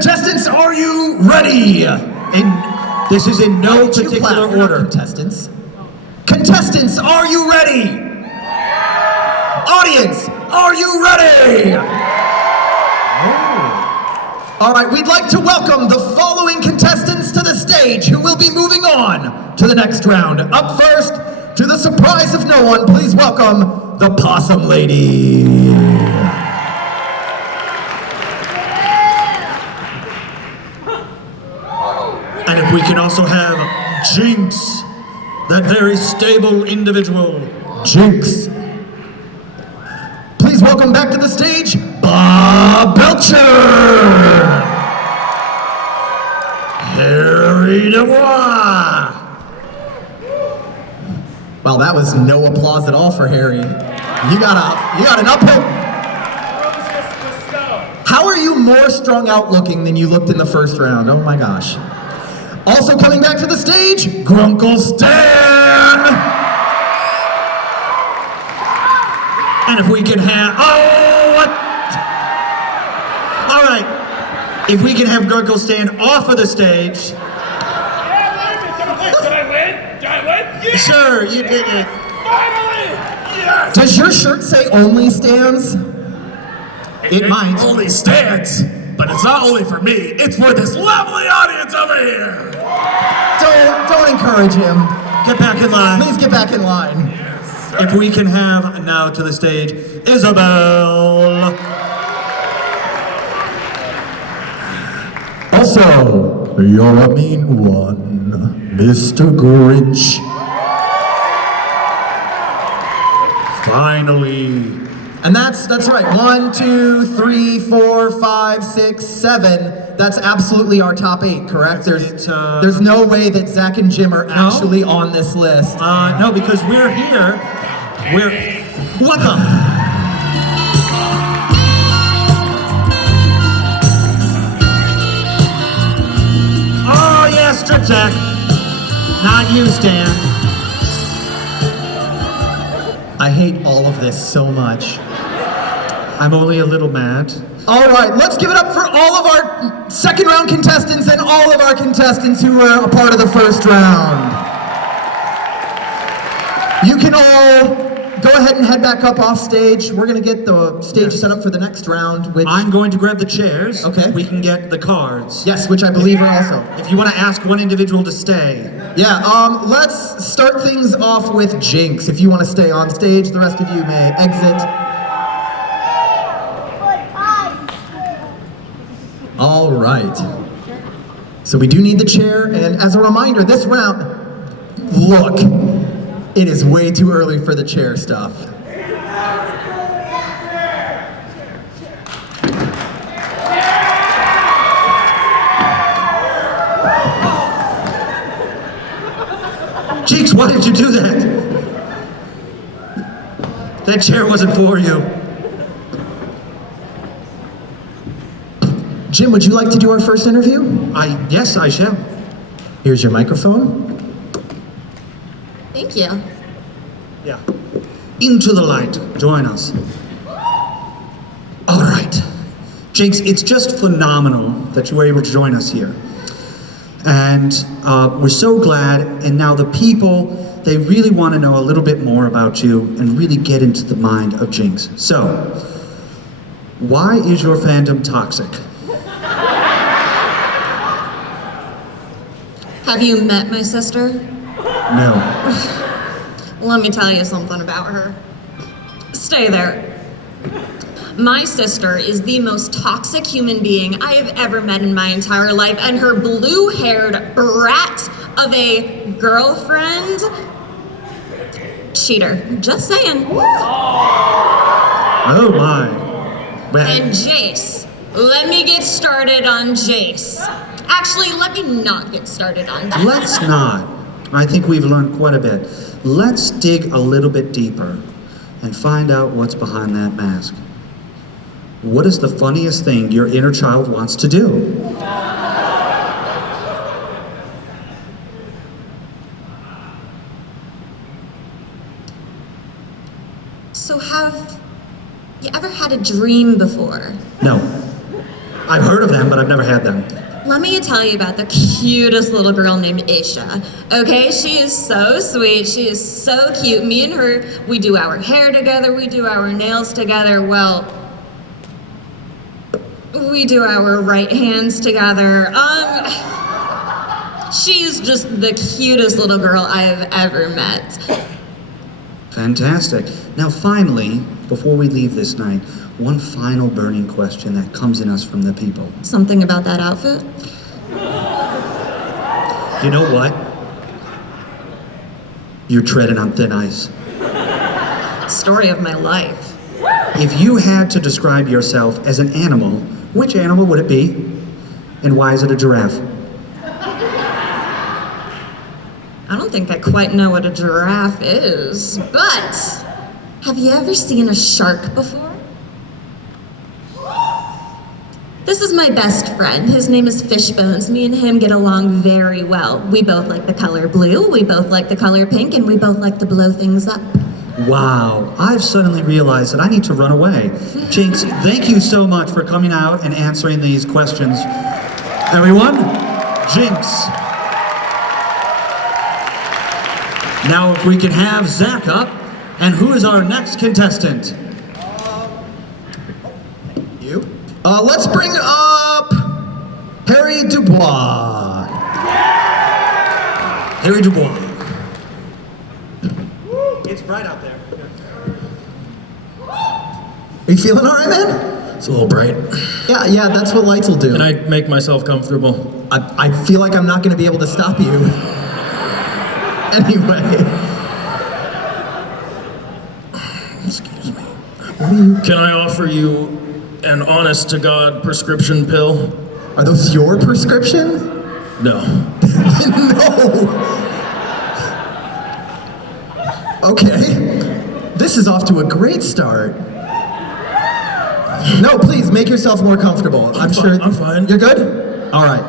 Contestants, are you ready? This is in no particular order. Contestants, are you ready? Audience, are you ready? All right, we'd like to welcome the following contestants to the stage who will be moving on to the next round. Up first, to the surprise of no one, please welcome the Possum Lady. And if we can also have Jinx, that very stable individual. Jinx. Please welcome back to the stage, Bob Belcher. Harry Dubois. Well, that was no applause at all for Harry. You got an uphill. How are you more strung out looking than you looked in the first round? Oh my gosh. Also coming back to the stage, Grunkle Stan! And if we can have, all right. If we can have Grunkle Stan off of the stage. Did I win? Yeah! Sure, you did it. Finally! Yes! Does your shirt say only stands? It might. Only stands, but it's not only for me, it's for this lovely audience over here! Don't encourage him. Get back in line. Please get back in line. Yes, If we can have now to the stage, Isabel. Also, you're a mean one, Mr. Grinch. Finally. And that's right. 1, 2, 3, 4, 5, 6, 7. That's absolutely our top 8, correct? There's no way that Zach and Jim are actually on this list. No, because we're here. What the? Oh yeah, strip Zach. Not you, Stan. I hate all of this so much. I'm only a little mad. All right, let's give it up for all of our second round contestants and all of our contestants who were a part of the first round. You can all go ahead and head back up off stage. We're gonna get the stage set up for the next round, which... I'm going to grab the chairs. Okay. We can get the cards. Yes, which I believe are also... If you want to ask one individual to stay. Yeah, let's start things off with Jinx. If you want to stay on stage, the rest of you may exit. All right. So we do need the chair, and as a reminder, this round, look, it is way too early for the chair stuff. Jinx, why did you do that? That chair wasn't for you. Jim, would you like to do our first interview? Yes, I shall. Here's your microphone. Thank you. Yeah. Into the light. Join us. All right. Jinx, it's just phenomenal that you were able to join us here. And we're so glad, and now the people, they really want to know a little bit more about you and really get into the mind of Jinx. So, why is your fandom toxic? Have you met my sister? No. Let me tell you something about her. Stay there. My sister is the most toxic human being I have ever met in my entire life, and her blue-haired brat of a girlfriend, cheater. Just saying. Oh my. Well, And Jace. Let me get started on Jace. Actually, let me not get started on that. let's not. I think we've learned quite a bit. Let's dig a little bit deeper and find out what's behind that mask. What is the funniest thing your inner child wants to do? So have you ever had a dream before? No. I've heard of them, but I've never had them. Let me tell you about the cutest little girl named Aisha. Okay, she is so sweet. She is so cute. Me and her, we do our hair together. We do our nails together. Well, we do our right hands together. She's just the cutest little girl I have ever met. Fantastic. Now, finally, before we leave this night, one final burning question that comes in us from the people. Something about that outfit? You know what? You're treading on thin ice. Story of my life. If you had to describe yourself as an animal, which animal would it be? And why is it a giraffe? I don't think I quite know what a giraffe is, but have you ever seen a shark before? This is my best friend. His name is Fishbones. Me and him get along very well. We both like the color blue, we both like the color pink, and we both like to blow things up. Wow, I've suddenly realized that I need to run away. Jinx, thank you so much for coming out and answering these questions. Everyone, Jinx. Now if we can have Zach up, and who is our next contestant? You? Let's bring up Harry Dubois. Harry Dubois. It's bright out there. Are you feeling all right, man? It's a little bright. Yeah, that's what lights will do. Can I make myself comfortable? I feel like I'm not going to be able to stop you. Anyway. Excuse me. Can I offer you an honest-to-God prescription pill? Are those your prescription? No. No. Okay. This is off to a great start. No, please make yourself more comfortable. I'm sure. I'm fine. You're good? All right.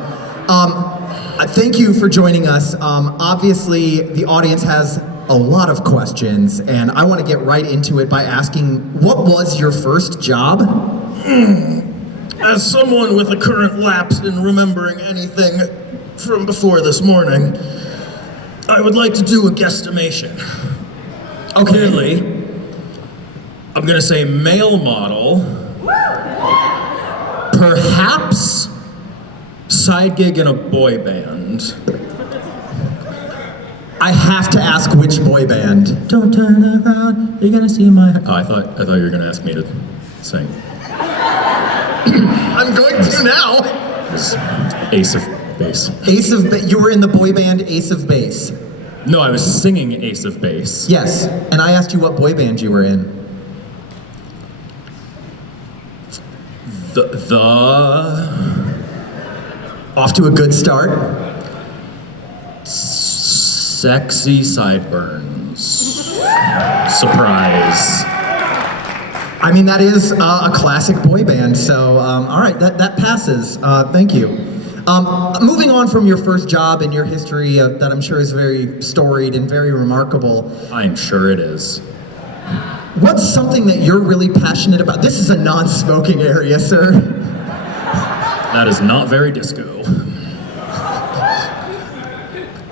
Thank you for joining us. Obviously, the audience has a lot of questions, and I want to get right into it by asking, what was your first job? As someone with a current lapse in remembering anything from before this morning, I would like to do a guesstimation. Okay. Clearly, I'm gonna say male model, perhaps side gig in a boy band. I have to ask which boy band. Don't turn around, you're gonna see my... Oh, I thought you were gonna ask me to sing. I'm going to now. It's Ace of Base. You were in the boy band Ace of Base. No, I was singing Ace of Base. Yes, and I asked you what boy band you were in. The Off to a good start. Sexy Sideburns. Surprise. I mean, that is a classic boy band, so all right, that passes. Thank you. Moving on from your first job and your history that I'm sure is very storied and very remarkable, I'm sure it is. what's something that you're really passionate about? This is a non-smoking area, sir. That is not very disco.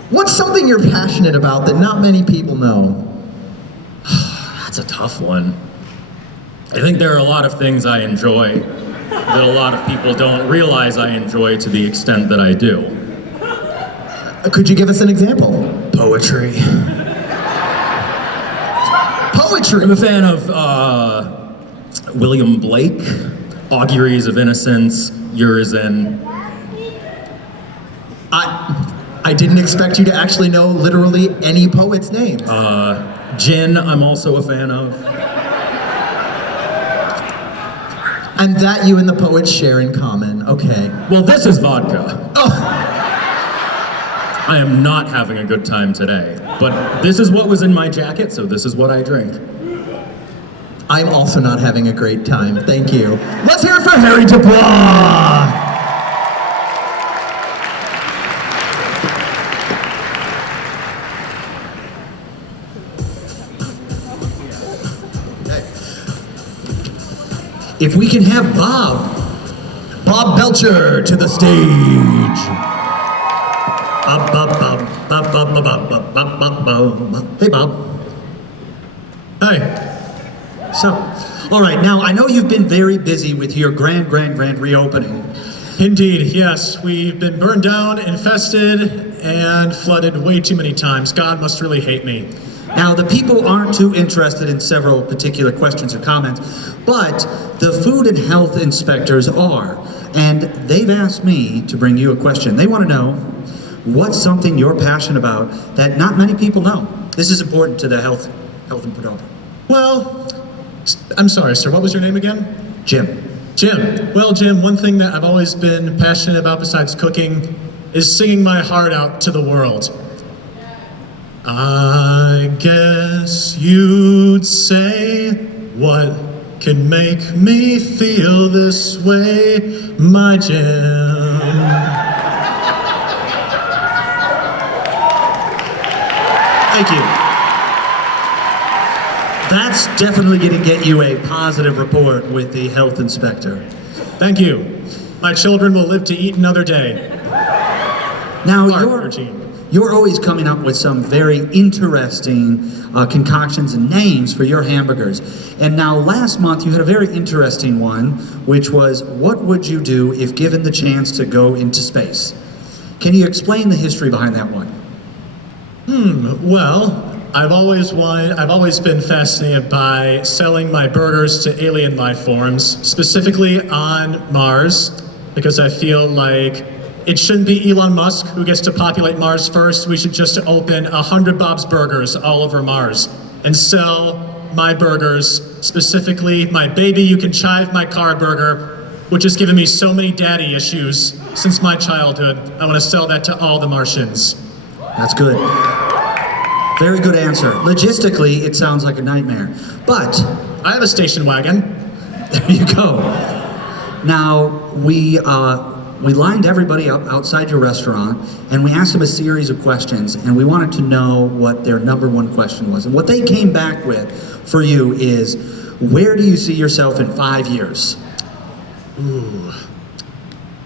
What's something you're passionate about that not many people know? That's a tough one. I think there are a lot of things I enjoy that a lot of people don't realize I enjoy to the extent that I do. Could you give us an example? Poetry. Poetry. I'm a fan of William Blake, Auguries of Innocence, Urizen. I didn't expect you to actually know literally any poet's names. Gin, I'm also a fan of. And that you and the poets share in common. Okay. Well, this is vodka. Oh, I am not having a good time today, but this is what was in my jacket, so this is what I drink. I'm also not having a great time. Thank you. Let's hear it for Harry Dubois. If we can have Bob Bob Belcher to the stage. Hey, Bob. Hi. So, all right, now I know you've been very busy with your grand reopening. Indeed, yes. We've been burned down, infested, and flooded way too many times. God must really hate me. Now, the people aren't too interested in several particular questions or comments, but the food and health inspectors are, and they've asked me to bring you a question. They want to know what's something you're passionate about that not many people know. This is important to the health and development. Well, I'm sorry, sir. What was your name again? Jim. Jim. Well, Jim, one thing that I've always been passionate about besides cooking is singing my heart out to the world. I guess you'd say, what can make me feel this way, my Jim? Thank you. That's definitely going to get you a positive report with the health inspector. Thank you. My children will live to eat another day. Now, Clark, you're always coming up with some very interesting concoctions and names for your hamburgers. And now last month you had a very interesting one, which was, what would you do if given the chance to go into space? Can you explain the history behind that one? Well, I've always been fascinated by selling my burgers to alien life forms, specifically on Mars, because I feel like it shouldn't be Elon Musk who gets to populate Mars first. We should just open 100 Bob's Burgers all over Mars and sell my burgers, specifically my baby you can chive my car burger, which has given me so many daddy issues since my childhood. I want to sell that to all the Martians. That's good. Very good answer. Logistically, it sounds like a nightmare. But I have a station wagon. there you go. Now, we lined everybody up outside your restaurant, and we asked them a series of questions, and we wanted to know what their number one question was. And what they came back with for you is, where do you see yourself in 5 years? Ooh.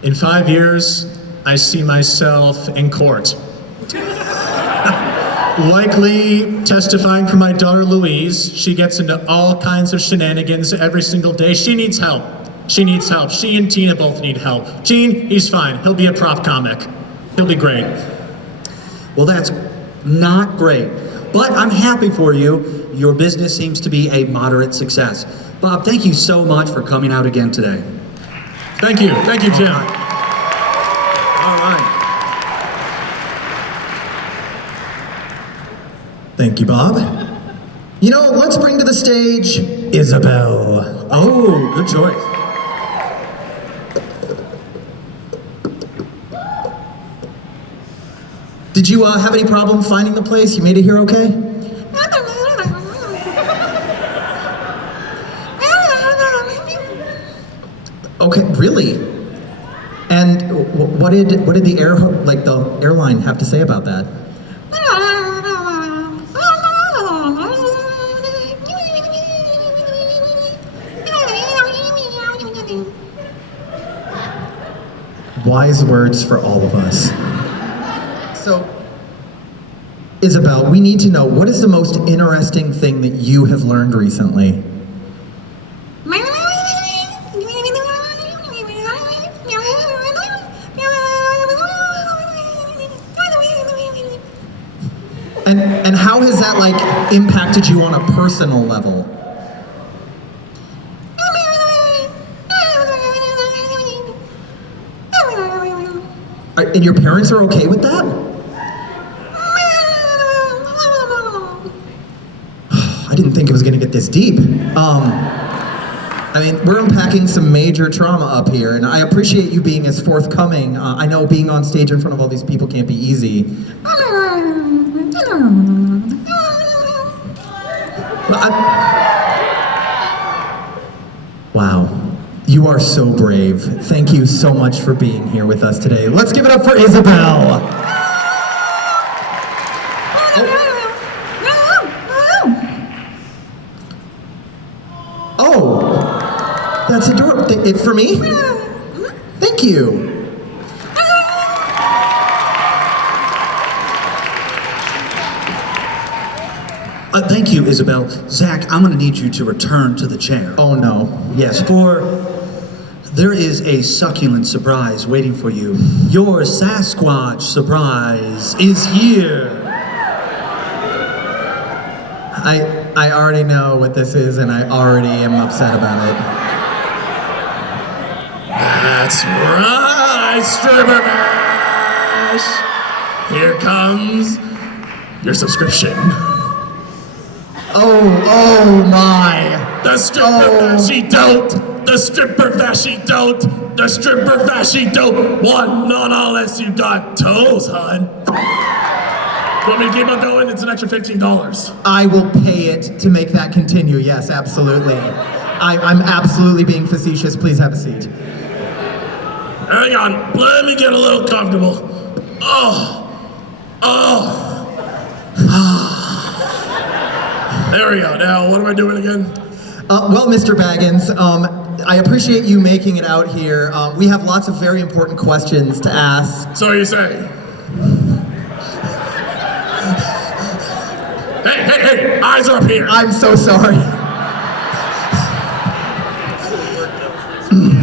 In 5 years, I see myself in court. Likely testifying for my daughter Louise. She gets into all kinds of shenanigans every single day. She needs help. She needs help. She and Tina both need help. Gene, he's fine. He'll be a prop comic. He'll be great. Well, that's not great. But I'm happy for you. Your business seems to be a moderate success. Bob, thank you so much for coming out again today. Thank you. Thank you, Jim. All right. Thank you, Bob. You know, let's bring to the stage Isabel. Oh, good choice. Did you have any problem finding the place? You made it here okay? Okay, really? And what did the airline have to say about that? Wise words for all of us. So, Isabel, we need to know, what is the most interesting thing that you have learned recently? And how has that impacted you on a personal level? And your parents are okay with that? I didn't think it was going to get this deep. I mean, we're unpacking some major trauma up here, and I appreciate you being as forthcoming. I know being on stage in front of all these people can't be easy. Wow. You are so brave. Thank you so much for being here with us today. Let's give it up for Isabel. Oh, that's adorable. For me? Thank you. Thank you, Isabel. Zach, I'm gonna need you to return to the chair. Oh no. Yes, for there is a succulent surprise waiting for you. Your Sasquatch surprise is here. I already know what this is, and I already am upset about it. That's right, Stripper Bash! Here comes your subscription. Oh my. The stripper fashy don't! The stripper fashy don't! The stripper fashy don't! One, not unless you got toes, hun. Want me to keep on going? It's an extra $15. I will pay it to make that continue. Yes, absolutely. I'm absolutely being facetious. Please have a seat. Hang on, let me get a little comfortable. There we go. Now, what am I doing again? Well, Mr. Baggins, I appreciate you making it out here. We have lots of very important questions to ask. So you say? Hey, eyes are up here. I'm so sorry.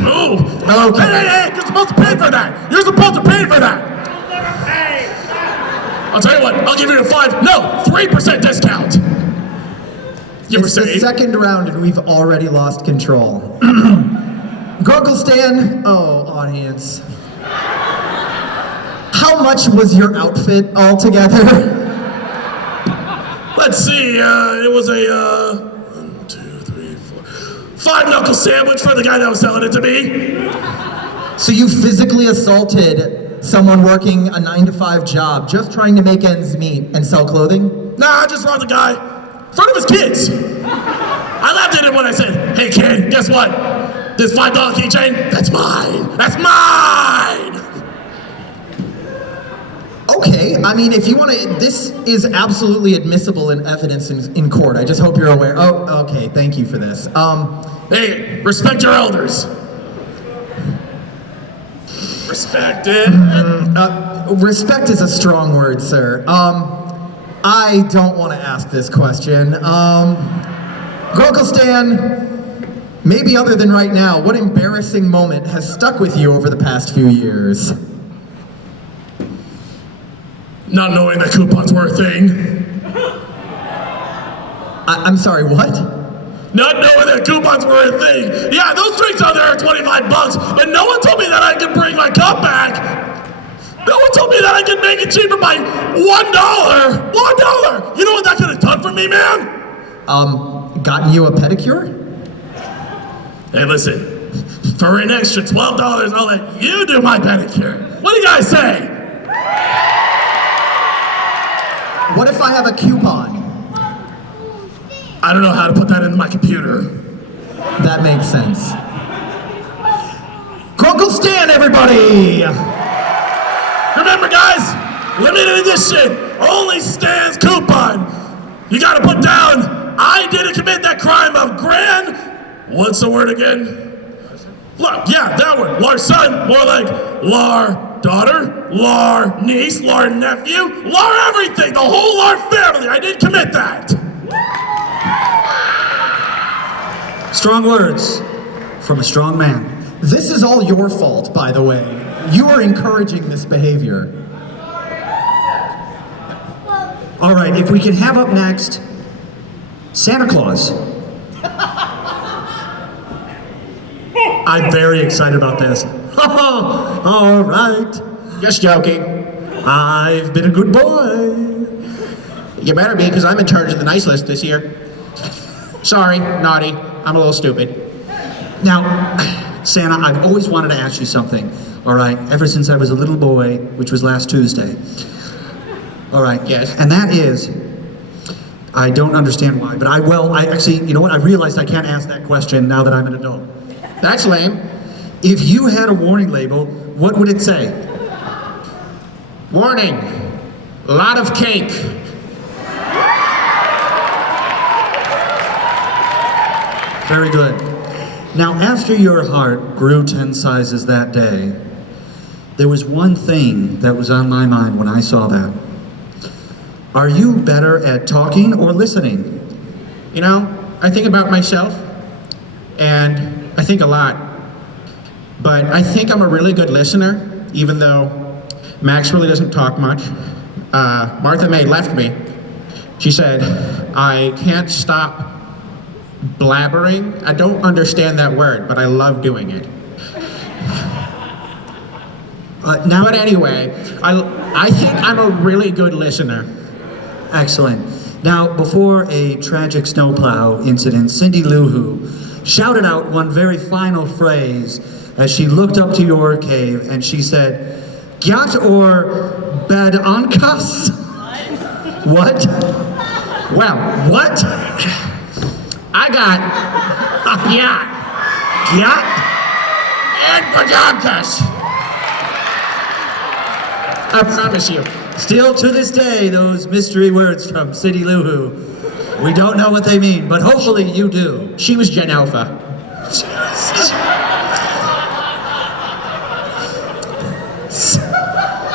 Oh, Okay. hey, you're supposed to pay for that. You're supposed to pay for that. I'll tell you what, I'll give you a 3% discount. You were It's the saying? second round and we've already lost control. Gorglestan, oh, audience. How much was your outfit altogether? Let's see, it was a, 1, 2, 3, 4, 5 knuckle sandwich for the guy that was selling it to me. So you physically assaulted someone working a 9-to-5 job just trying to make ends meet and sell clothing? Nah, I just robbed the guy in front of his kids. I laughed at him when I said, hey kid, guess what? This $5 keychain, that's mine. That's mine. Okay, I mean, if you want to, this is absolutely admissible in evidence in court. I just hope you're aware. Oh, okay, thank you for this. Hey, respect your elders. Respect it. Respect is a strong word, sir. I don't want to ask this question. Gorglestan, maybe other than right now, what embarrassing moment has stuck with you over the past few years? Not knowing that coupons were a thing. I'm sorry, what? Not knowing that coupons were a thing. Yeah, those drinks out there are $25, but no one told me that I could bring my cup back. No one told me that I could make it cheaper by $1. $1! You know what that could have done for me, man? Gotten you a pedicure? Hey, listen. For an extra $12, I'll let you do my pedicure. What do you guys say? What if I have a coupon? I don't know how to put that into my computer. That makes sense. Gorglestan, everybody! Remember, guys, limited edition, only Stan's coupon. You gotta put down, I didn't commit that crime of what's the word again? Yeah, that word, larson, more like lar daughter, lar niece, lar nephew, lar everything, the whole lar family. I didn't commit that. Strong words from a strong man. This is all your fault, by the way. You are encouraging this behavior. All right, if we can have up next, Santa Claus. I'm very excited about this. All right. Just joking. I've been a good boy. You better be, because I'm in charge of the nice list this year. Sorry, naughty. I'm a little stupid. Now, Santa, I've always wanted to ask you something, all right? Ever since I was a little boy, which was last Tuesday. All right? Yes. And that is, I don't understand why, but I actually, you know what? I realized I can't ask that question now that I'm an adult. That's lame. If you had a warning label, what would it say? Warning. A lot of cake. Very good. Now, after your heart grew 10 sizes that day, there was one thing that was on my mind when I saw that. Are you better at talking or listening? You know, I think about myself, and I think a lot. But I think I'm a really good listener, even though Max really doesn't talk much. Martha May left me. She said, I can't stop blabbering. I don't understand that word, but I love doing it. But anyway, I think I'm a really good listener. Excellent. Now, before a tragic snowplow incident, Cindy Lou Who shouted out one very final phrase as she looked up to your cave and she said, Gyat or bad onkas? What? Well, What? I got yacht Gyat? and pajankas. I promise you. Still to this day, those mystery words from Cindy Lou Who, we don't know what they mean, but hopefully you do. She was Gen Alpha.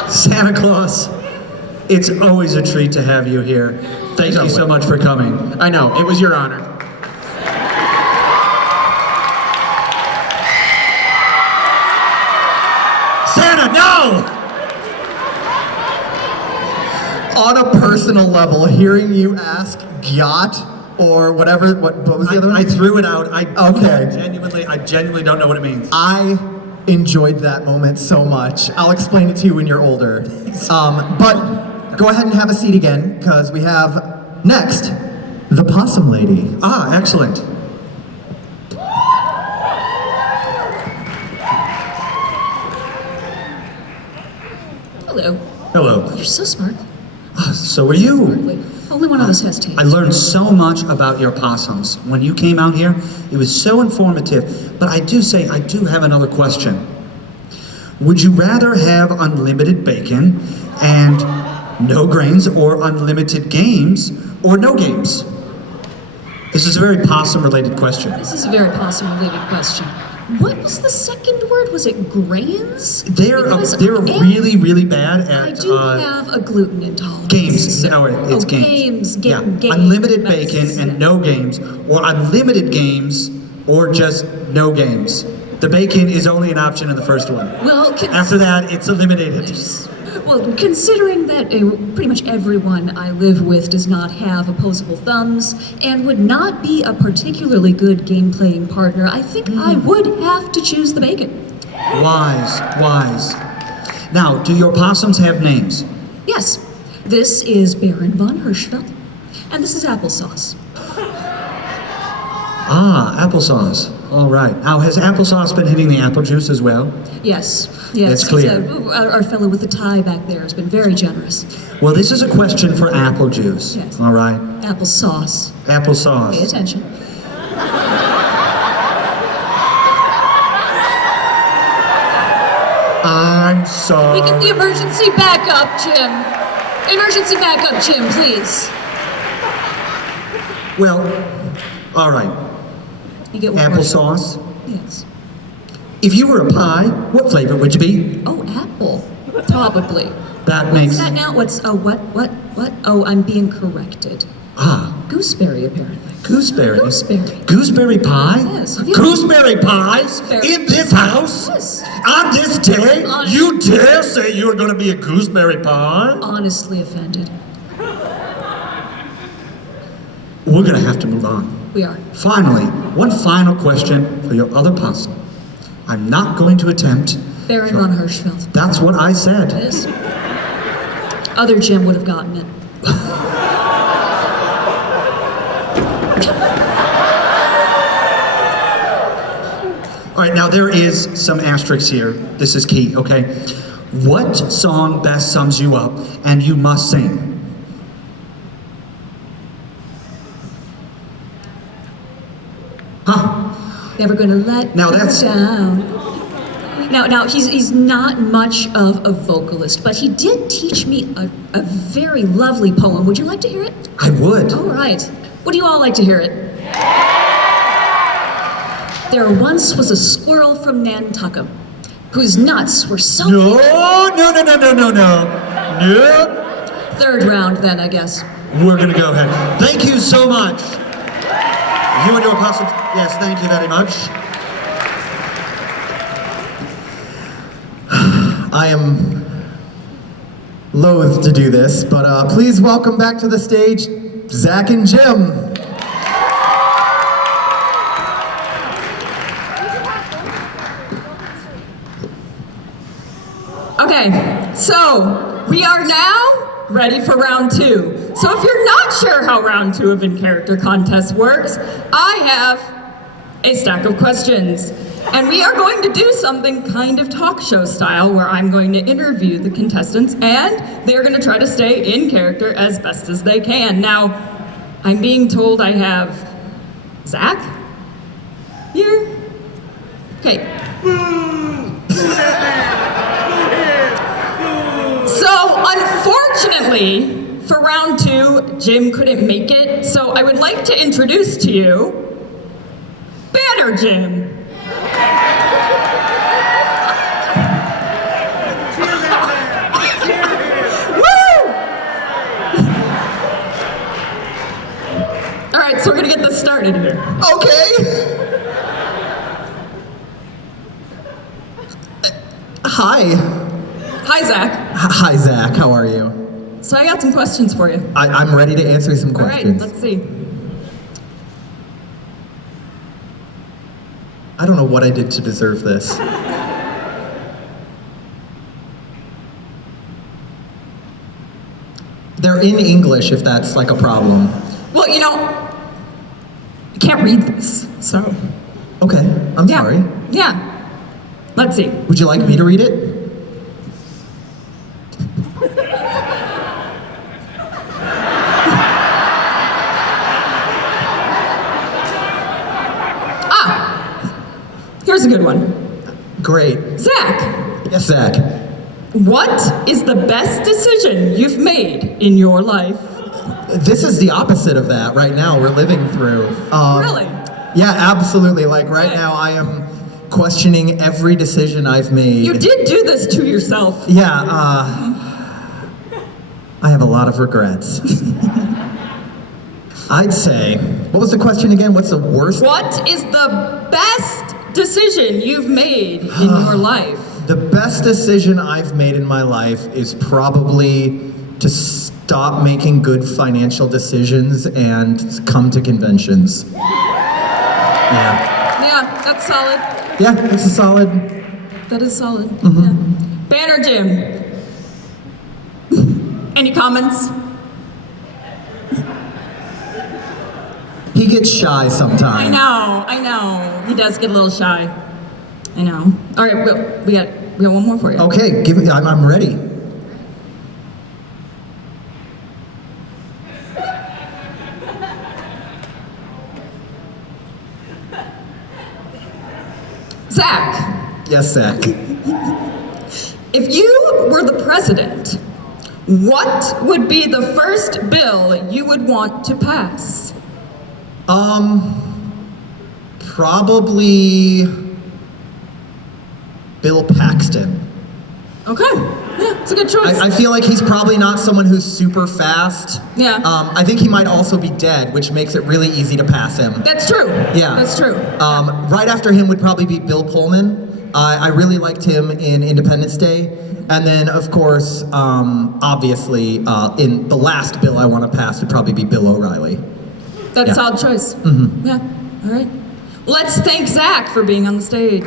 Santa Claus, it's always a treat to have you here. Thank you so much for coming. I know, it was your honor. Santa, no! On a personal level, hearing you ask Gyat or whatever, what was the other one? I threw it out. I Okay. genuinely don't know what it means. I enjoyed that moment so much. I'll explain it to you when you're older. But go ahead and have a seat again, because we have next, the Possum Lady. Ah, excellent. Hello. Hello. You're so smart. Ah, so are you. Sparkly. Only one of us has taste. I learned so much about your possums. When you came out here, it was so informative. But I do have another question. Would you rather have unlimited bacon and no grains, or unlimited games, or no games? This is a very possum-related question. This is a very possum-related question. What was the second word? Was it grains? They're Because really, really bad I at do have a gluten intolerance. games. so- No, it's games. Games. Games. Unlimited That's- bacon and no games, or unlimited games, or just no games. The bacon is only an option in the first one. Well, After that, it's eliminated. Well, considering that pretty much everyone I live with does not have opposable thumbs and would not be a particularly good game-playing partner, I think I would have to choose the bacon. Wise. Now, do your possums have names? Yes, this is Baron von Hirschfeld, and this is applesauce. Ah, applesauce. All right. Now, has applesauce been hitting the apple juice as well? Yes. That's clear. Our fellow with the tie back there has been very generous. Well, this is a question for apple juice. Yes. All right. Applesauce. Pay Applesauce. attention. I'm sorry. We get the emergency backup, Jim. Emergency backup, Jim, please. Well, all right. You get one more. Applesauce. Yes. If you were a pie, what flavor would you be? Oh, apple. Probably. That makes What's that now? What? Oh, I'm being corrected. Gooseberry, apparently. Gooseberry. Gooseberry. Gooseberry pie? Yes. Have you- Gooseberry pie? Gooseberry. In this house? Yes. On this day? On- You dare say you're going to be a gooseberry pie? Honestly offended. We're going to have to move on. We are. Finally, one final question for your other possum. I'm not going to attempt. Baron von Hirschfeld. That's what I said. It is. Other Jim would have gotten it. All right, now there is some asterisks here. This is key, okay? What song best sums you up and you must sing? Huh? Never gonna let Now you that's- down. Now he's not much of a vocalist, but he did teach me a very lovely poem. Would you like to hear it? I would. All right. Would you all like to hear it? There once was a squirrel from Nantucket whose nuts were so... No. Third round then, I guess. We're gonna go ahead. Thank you so much. You and your possum. Yes, thank you very much. I am loath to do this, but please welcome back to the stage, Zach and Jim. Okay, so we are now ready for round 2. So if you're not sure how round 2 of In Character Contest works, I have a stack of questions. And we are going to do something kind of talk show style where I'm going to interview the contestants and they're going to try to stay in character as best as they can. Now, I'm being told I have Zach here. Okay. So, unfortunately, for round 2, Jim couldn't make it, so I would like to introduce to you Banner Jim. Woo! All right, so we're gonna get this started here. Okay. Hi. Hi, Zach. Hi, Zach. How are you? So I got some questions for you. I'm ready to answer some All right, questions. let's see. I don't know what I did to deserve this. They're in English, if that's like a problem. Well, you know, I can't read this, so. Okay, I'm Yeah. sorry. Yeah. Let's see. Would you like me to read it? Here's a good one. Great. Zach, Yes, Zach. what is the best decision you've made in your life? This is the opposite of that right now we're living through. Really? Yeah, absolutely. Like right Okay. now I am questioning every decision I've made. You did do this to yourself. Yeah, I have a lot of regrets. I'd say, what was the question again? What's the worst? What is the best decision you've made in your life? The best decision I've made in my life is probably to stop making good financial decisions and come to conventions. Yeah. Yeah, that's solid. Yeah, it's a solid. That is solid. Mm-hmm. Yeah. Banner Jim. Any comments? He gets shy sometimes. I know. He does get a little shy. I know. All right, we got one more for you. Okay, give me. I'm ready. Zach, Yes, Zach. if you were the president, what would be the first bill you would want to pass? Probably Bill Paxton. Okay, yeah, it's a good choice. I feel like he's probably not someone who's super fast. Yeah. I think he might also be dead, which makes it really easy to pass him. That's true. Yeah. That's true. Right after him would probably be Bill Pullman. I really liked him in Independence Day. And then, of course, obviously, in the last bill I want to pass would probably be Bill O'Reilly. That's yeah. a solid choice. Mhm. Yeah, all right. Let's thank Zach for being on the stage.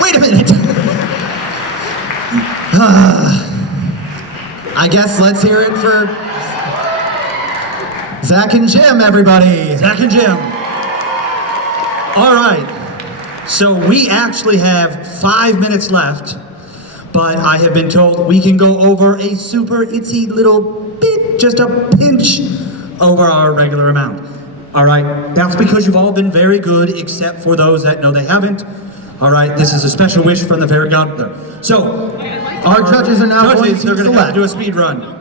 Wait a minute. I guess let's hear it for Zach and Jim, everybody. Zach and Jim. All right. So we actually have 5 minutes left, but I have been told we can go over a super itsy little bit, just a pinch over our regular amount. All right. That's because you've all been very good, except for those that know they haven't. All right. This is a special wish from the fairy godmother. So Our judges are now going to they're going to have select. to do a speed run.